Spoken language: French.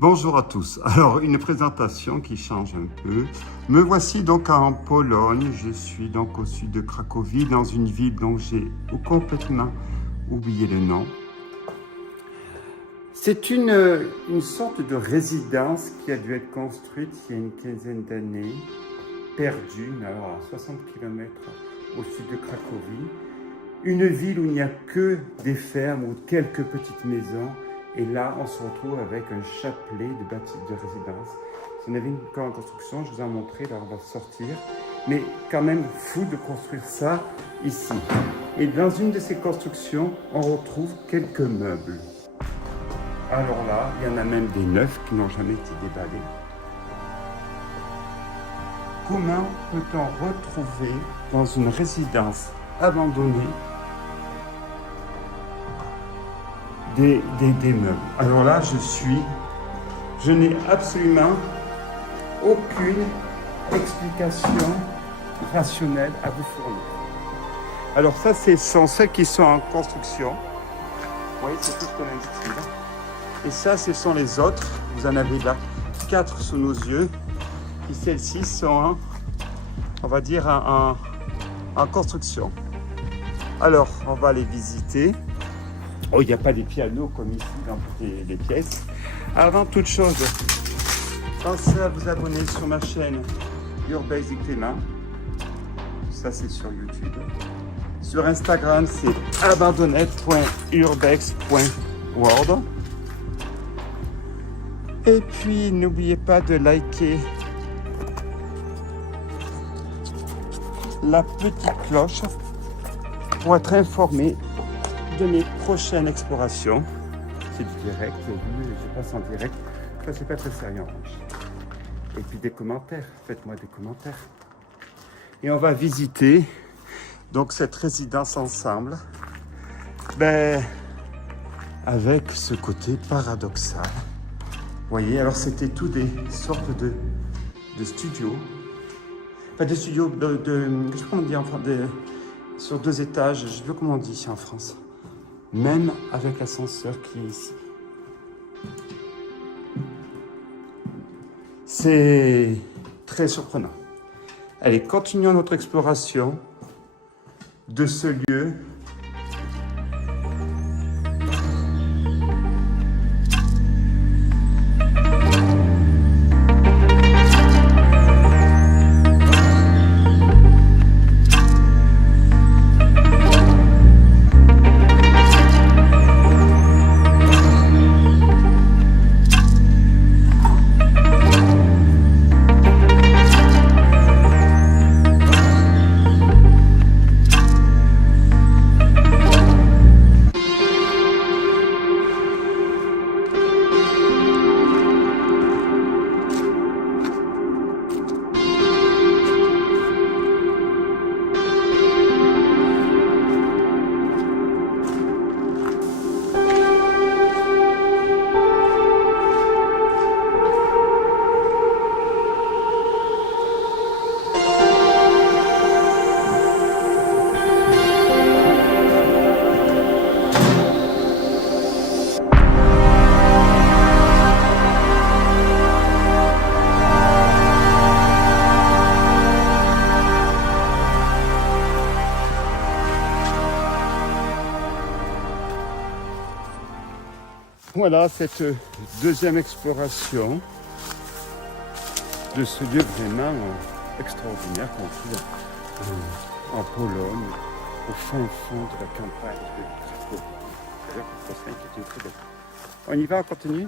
Bonjour à tous. Alors, une présentation qui change un peu. Me voici donc en Pologne. Je suis donc au sud de Cracovie, dans une ville dont j'ai complètement oublié le nom. C'est une sorte de résidence qui a dû être construite il y a une quinzaine d'années, perdue, mais alors à 60 km au sud de Cracovie. Une ville où il n'y a que des fermes ou quelques petites maisons. Et là, on se retrouve avec un chapelet de résidence. Si on avait une en construction, je vous en montrerai, là on va sortir. Mais quand même fou de construire ça ici. Et dans une de ces constructions, on retrouve quelques meubles. Alors là, il y en a même des neufs qui n'ont jamais été déballés. Comment peut-on retrouver dans une résidence abandonnée des meubles? Alors là, je n'ai absolument aucune explication rationnelle à vous fournir. Alors ça, ce sont celles qui sont en construction. Vous voyez, c'est tout ce qu'on indique là. Et ça, ce sont les autres. Vous en avez là 4 sous nos yeux. Et celles-ci sont, on va dire, en construction. Alors, on va les visiter. Oh, il n'y a pas des pianos comme ici dans les pièces. Avant toute chose, pensez à vous abonner sur ma chaîne Urbex et Clément. Ça, c'est sur YouTube. Sur Instagram, c'est abandonnette.urbex.world. Et puis, n'oubliez pas de liker la petite cloche pour être informé de mes prochaines explorations. C'est du direct, je passe en direct. Ça, c'est pas très sérieux en revanche. Et puis des commentaires, faites-moi des commentaires. Et on va visiter donc cette résidence ensemble, avec ce côté paradoxal. Vous voyez, alors c'était tout des sortes de studios, enfin des studios je sais pas comment on dit en français, sur 2 étages, je sais pas comment on dit ici en France. Même avec l'ascenseur qui est ici. C'est très surprenant. Allez, continuons notre exploration de ce lieu. Voilà cette deuxième exploration de ce lieu vraiment extraordinaire qu'on trouve en Pologne, au fin fond de la campagne de Cracovie. On y va, on continue?